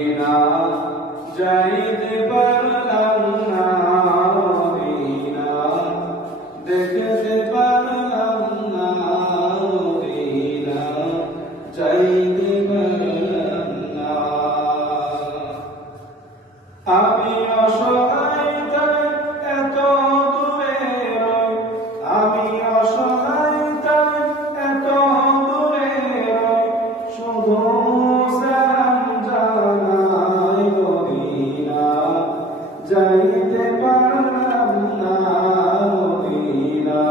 Medina যাইতে পারলাম না, মদিনা দেখতে পারলাম না, মদিনা যাইতে পারলাম না। আমি অসহায় তাই এত দূরে রই, আমি অসহায় তাই এত দূরে রই, শুধু সালাম জানাই, মদিনা যাইতে পারলাম না, মদিনা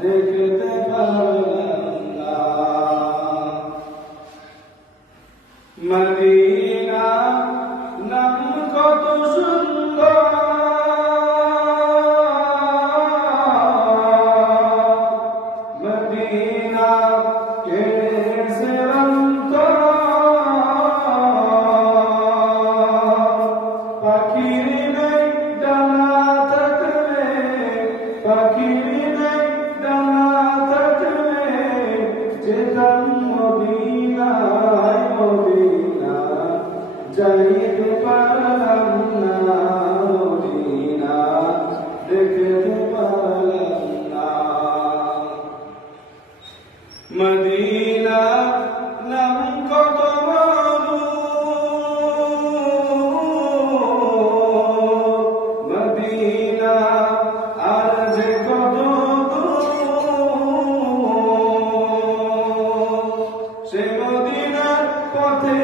দেখতে পারলাম না। মদিনা নাম কত সুন্দর, মদিনা কেড়েছে অন্তর, পাখির নেই ডানা থাকলে, পাখির নেই ডানা থাকলে যেতাম মদিনায়, মদিনা যাইতে পারলাম না, মদিনা দেখতে পারলাম না। মদিনা নাম কত মধুর, মদিনা আর যে কত দূর, সে মদিনার পথে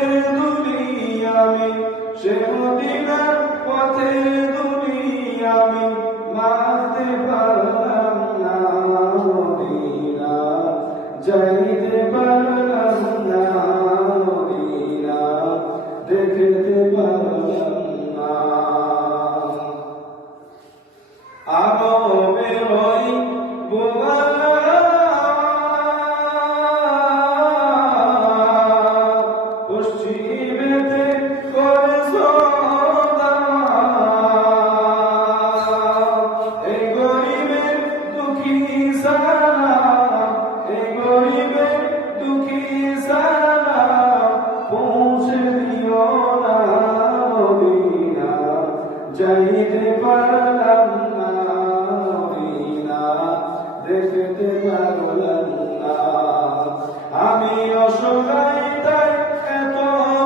আমি, সে মদিনার পথে আমি মানতে পারলাম না, মদিনা যাইতে পারলাম না, মদিনা দেখতে পারলাম না। আলো বেরোই পশ্চিমেতে করে সদা, এই গরিবের দুঃখী সারা, এই গরিবের দুঃখী সারা পৌঁছে দিও না, মদিনা যাইতে পারলাম না, মদিনা দেখতে পারলাম না। আমি অসহায় তাই এত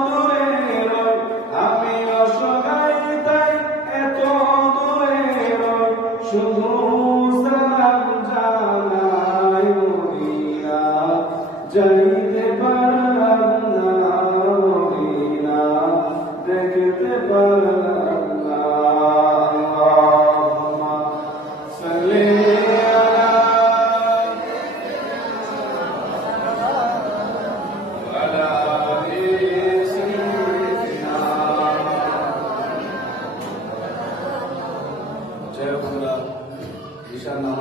দূরে রই, আমি অসহায় তাই এত দূরে রই, শুধু সালাম জানাই, মদিনা যাইতে পারলাম না, মদিনা দেখতে পারলাম